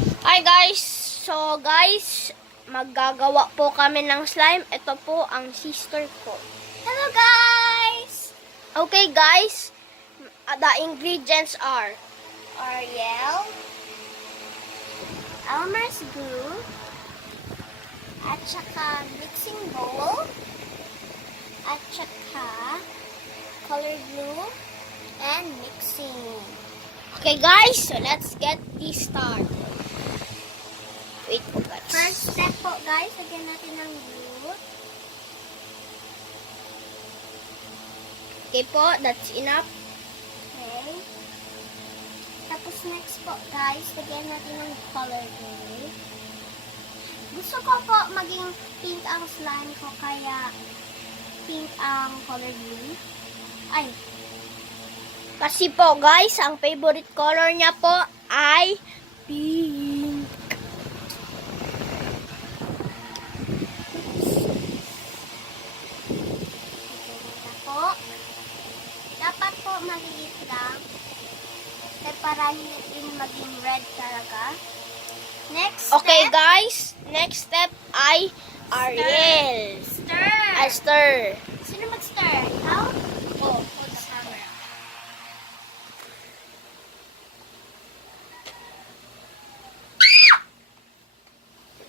Hi guys! So guys, maggagawa po kami ng slime. Ito po ang sister ko. Hello guys! Okay guys, the ingredients are Ariel, Elmer's glue, at saka mixing bowl, at saka color glue, and mixing. Okay guys, so let's get this started. Wait po guys. First step po guys, lagyan natin ng glue. Okay po, that's enough. Okay. Tapos next po guys, lagyan natin ng color glue. Gusto ko po maging pink ang slime ko, kaya pink ang color glue. Ay, Kasi po guys, ang favorite color niya po ay pink. po. Dapat po maliit lang. Para hindi maging red talaga. Next Okay step, guys, next step ay Ariel. stir. Stir. Sino mag-stir? Ikaw? Oh. Hold the camera.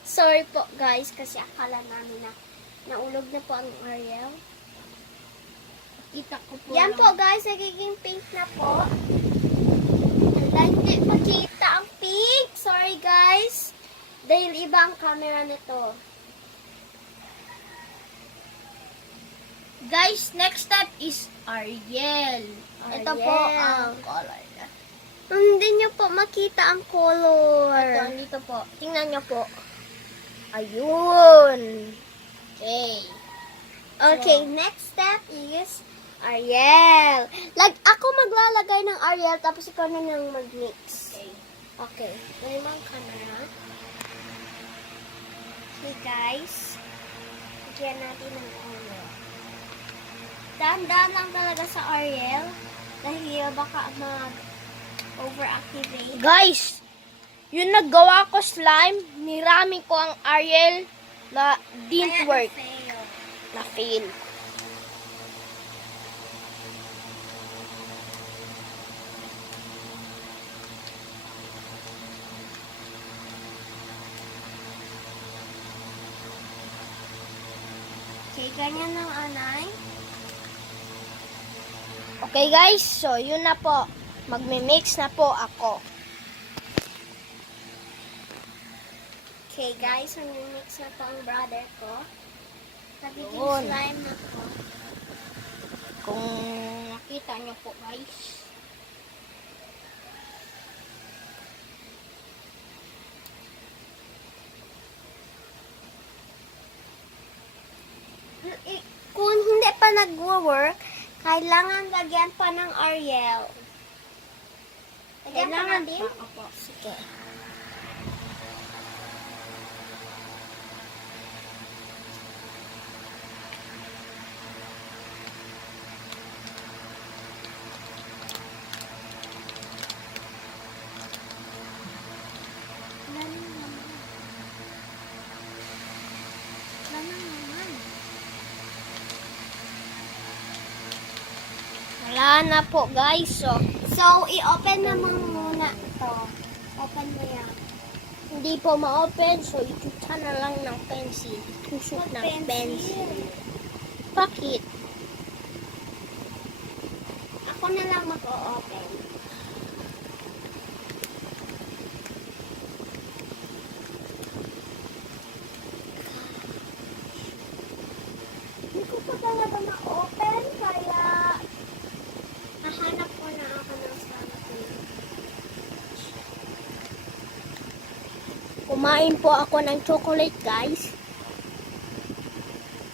Sorry po guys, kasi akala namin na naulog na po ang Ariel. Kita ko po. Yan po guys, nagiging pink na po. Ala, hindi makita ang pink. Sorry guys. Dahil iba ang camera nito. Guys, next step is Ariel. Ito po Ariel. ang color na. Hindi nyo po makita ang color. Ito, dito po. Tingnan nyo po. Ayun. Okay. Okay, next step is Ariel. Ako maglalagay ng Ariel, tapos ikaw na nang mag-mix. Okay. Okay. May mga camera. Okay, guys. Lagyan natin ng Ariel. Dahan-dahan lang talaga sa Ariel. Dahil baka mag-overactivate. Guys, yung naggawa ko slime, nirami ko ang Ariel na didn't work. Fail. Na fail. Okay, ganyan ng anay. Okay guys, so yun na po. Magme-mix na po ako. Okay, guys. Mix na po ang brother ko. Nagiging Yun. slime na po. Kung nakita nyo po guys. Kung hindi pa nag-work, kailangan lagyan pa ng Ariel. Lagyan pa natin? Opo, sige. Wala na po guys. So, i-open naman muna ito. Open mo yan. Hindi po ma-open. So, ituta na lang ng pencil. Tusok ng pencil. Bakit? Ako na lang mag-o-open. Hindi ko pa talaga ma-open, kaya nahanap ko na ako ng slime. Kumain po ako ng chocolate guys.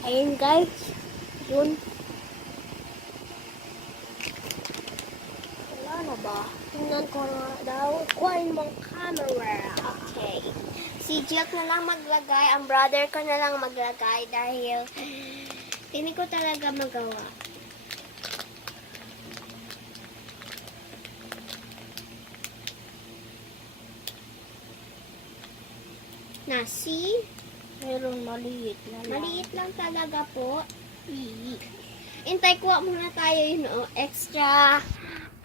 Ayun guys. Yun. Wala na ba? Tingnan ko na daw. Kuhain mong camera. Okay. Si Jack na lang maglagay, ang brother ko na lang maglagay dahil hindi ko talaga magawa. Nasi. Meron maliit na lang. Maliit lang talaga po. Intay, kuha muna tayo yun, extra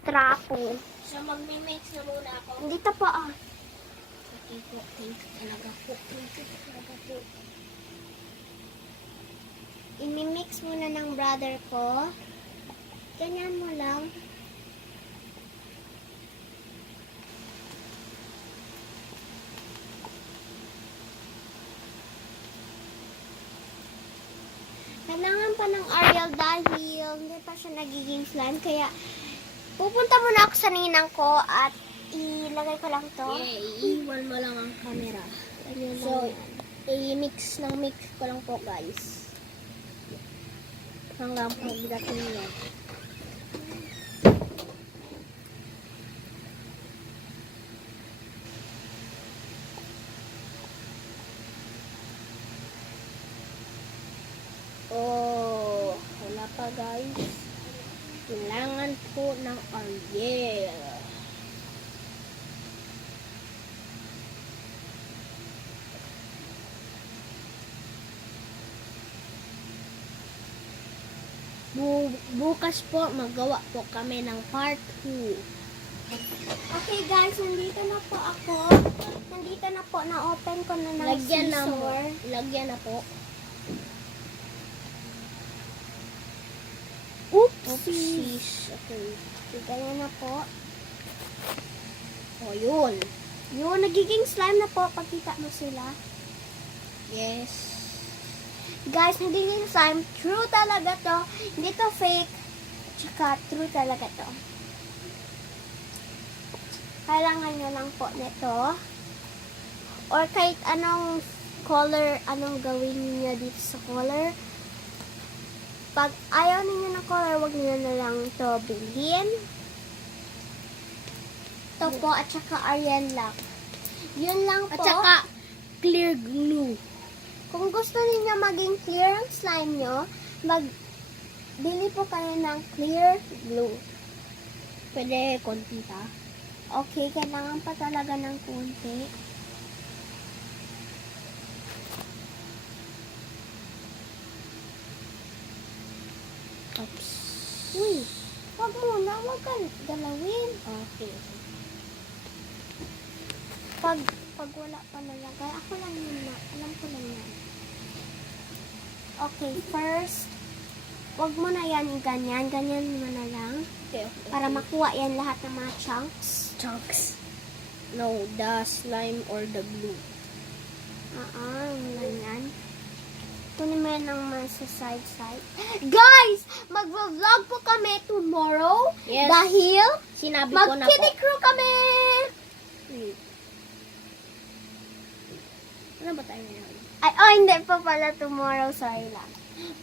trapo. So, magmi-mix na muna ako. Dito po, Okay po, thank you talaga po. Thank you talaga po. Imimix muna ng brother ko. Ganyan mo lang. Kailangan pa ng Ariel dahil hindi pa siya nagiging slime. Kaya, pupunta muna ako sa ninang ko at ilagay ko lang to. Iiwan mo lang ang camera. Ganyan So, lang yan. i-mix ko lang po guys. Hanggang pagdating niya. Oh, wala pa guys. Kailangan po ng Ariel. Bukas po magawa po kami ng part 2. Okay guys, nandito na po ako. Nandito na po, na-open ko na ng Lagyan na mo. scissor. Lagyan na po. Oopsies. Okay. Ganyan na po. O, yun. Yun, nagiging slime na po. Pagkita mo sila. Yes. Guys, nagiging slime. True talaga to. Hindi to fake. Tsaka true talaga to. Kailangan nyo lang po nito. Or kahit anong color, anong gawin niyo dito sa color. Pag ayaw niyo ng color, wag niyo na lang to bilhin. Ito po, at saka Ariel Lock. Yun lang po. At saka, clear glue. Kung gusto niyo maging clear ang slime nyo, bili po kayo ng clear glue. Pwede konti pa. Okay, kailangan pa talaga ng konti. Oops. Uy, wag muna, wag ka galawin. Okay. Pag wala pa nalagay, ako lang yun na. Alam ko lang yan. Okay, first, wag mo na yan ganyan. Ganyan mo na lang. Okay. Para makuha yan lahat ng mga chunks. chunks. No, the slime or the glue. Ganyan. Kunin mo yan ng mga sa side-side. Guys! Mag-vlog po kami tomorrow. Yes. Dahil Sinabi ko na po. mag-kiddie crew kami. Wait. Ano ba tayo ngayon? Ay, hindi pa pala tomorrow. Sorry lang.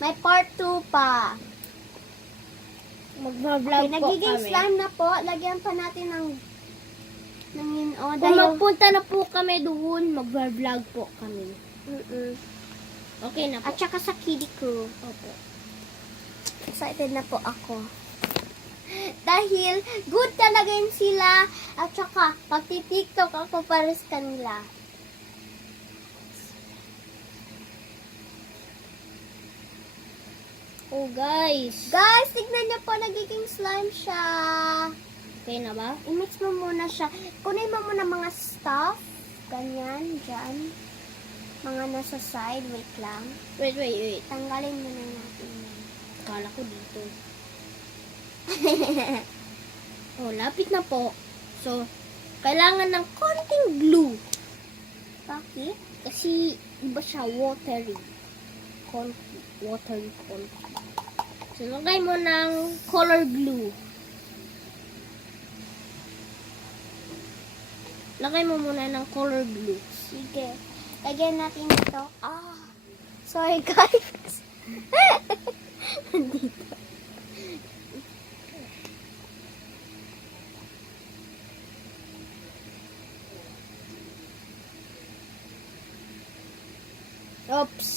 May part 2 pa. Mag-vlog Okay, po nagiging kami. slime na po. Lagyan pa natin ng yun. Oh, Kung magpunta na po kami doon, mag-vlog po kami. Okay na po. At saka sa kiddie crew. Opo. Excited na po ako. Dahil good talaga yun sila. At saka, pagti-tiktok ako para sa kanila. Oh, guys. Guys, tignan niyo po, nagiging slime siya. Okay na ba? I-mix mo muna siya. Kunin mo muna mga stuff. Ganyan, dyan. Mga nasa side. Wait lang. Wait. Tanggalin muna natin yan. Kala ko dito. Oh, lapit na po. So, kailangan ng konting glue. Bakit? Kasi, iba siya watery. Watery konti. So, lagay mo ng color glue. Lagay mo muna ng color glue. Sige. Lagyan natin ito. Sorry guys. Dito. Oops.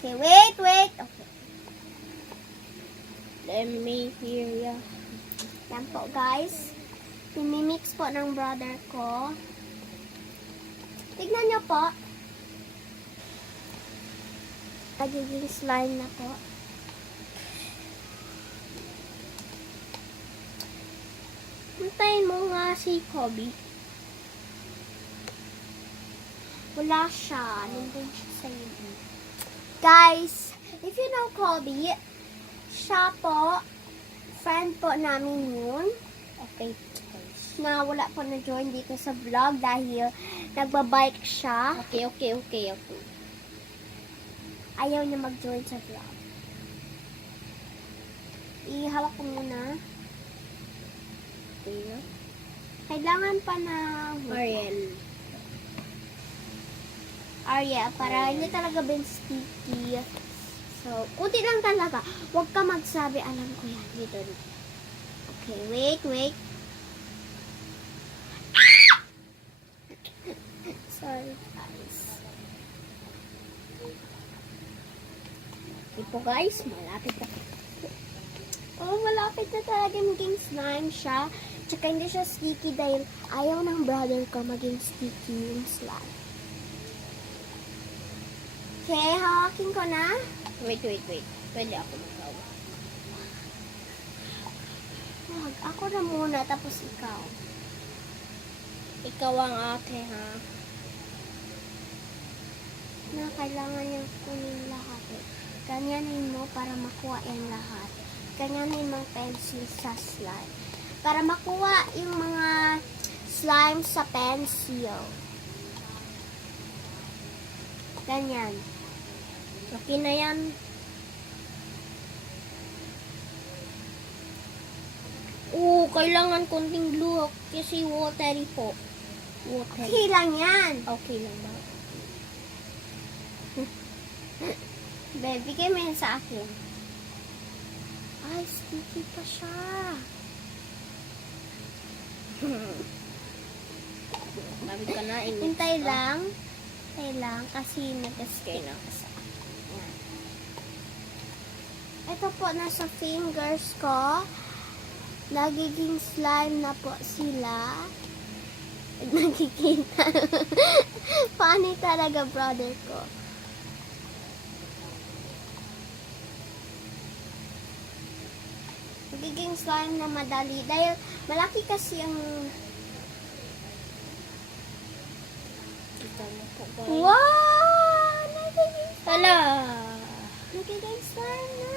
Okay, wait. Okay. Let me hear ya. Yan po guys. Pinimix po ng brother ko. Tignan nyo po. Nagiging slime na po. Hintayin mo nga si Kobe. Wala siya. Nandun siya sa iyo. Guys, if you know Kobe, siya po, friend po namin yun. Okay. Na wala po na-join dito sa vlog dahil nagbabike siya. Okay. Ayaw niya mag-join sa vlog. Ihawak ko muna. Okay. Kailangan pa na Ariel para hindi talaga ben sticky. So, kunti lang talaga. Huwag ka magsabi, alam ko yan. Dito. Okay, wait. Sorry, guys. Ito guys, malapit na. Oh, malapit na talaga maging slime siya. Tsaka hindi siya sticky dahil ayaw ng brother ko maging sticky yung slime. Okay, hawakin ko na. Wait. Pwede ako magawa. Wag, ako na muna, tapos ikaw. Ikaw ang ate, ha? Na kailangan niyang kunin lahat. Ganyanin mo para makuha yung lahat. Ganyanin mong pencil sa slime. Para makuha yung mga slime sa pencil. Ganyan. Okay na yan. Kailangan konting glue kasi watery po. Watery. Okay lang yan. Okay lang ba? Babe, bigay mo yan sa akin. Ay, sticky pa siya. Sabi ka na, Hintay lang. Kasi nag-escape na. Yan. Ito po, nasa fingers ko. Nagiging slime na po sila. Nagkikita. Funny talaga, brother ko. Nagiging slime na madali. Dahil malaki kasi ang... Kita mo po guys. Wow! Nagiging Hala! Nagiging slime na.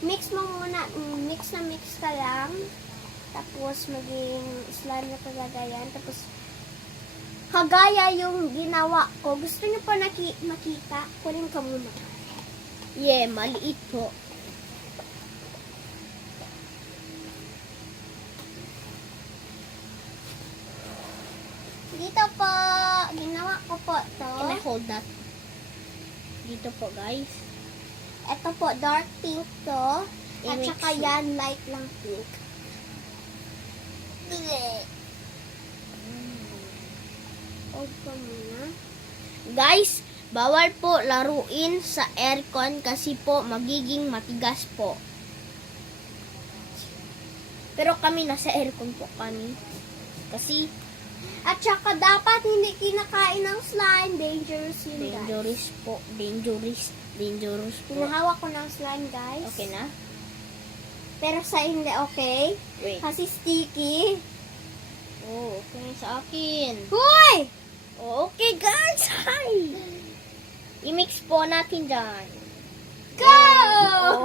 Mix mo muna. Mix ka lang. Tapos maging slime na talaga yan. Tapos kagaya yung ginawa ko. Gusto niyo pa makita? Kunin ka muna. Yeah, maliit po. Dito po. Ginawa ko po to. Can I hold that? Dito po guys. Ito po, dark pink to. At I-mix saka it. yan, light lang pink. Hold ko muna. Guys, bawal po laruin sa aircon kasi po magiging matigas po. Pero kami nasa aircon po kami. Kasi At saka dapat hindi kinakain ng slime. Dangerous yun, guys. dangerous po. Dangerous po. Pinahawak ko ng slime, guys. Okay na? Pero sa hindi, okay? Wait. Kasi sticky. Oh, okay sa akin. Hoy! Oh, okay guys. Hi! I-mix po natin dyan. Go! Oh.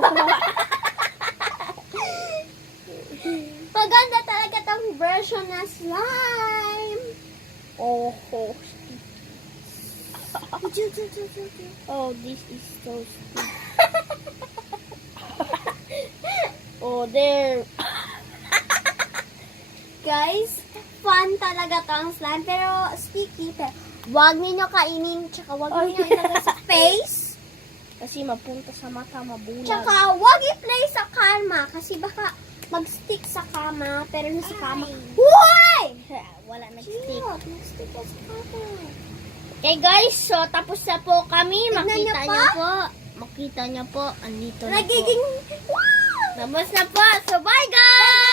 Maganda talaga tong version na slime. Oh, Ju. oh, this is so sweet. Oh, there. Guys, fun talaga tong slime. Pero sticky. Pero wag ninyo kainin. Tsaka wag ninyo ilagay sa face. Kasi mapunta sa mata, mabulag. Tsaka wag i-play sa kama. Kasi baka mag-stick sa kama. Pero nasa kama. Hoy! Wala nag-stick. Nag-stick ka sa kama. Okay guys, so tapos na po kami. Tignan Makita niyo pa? niyo po. Makita niyo po. Andito na po. Nagiging... Wow! Tapos na po. So bye guys!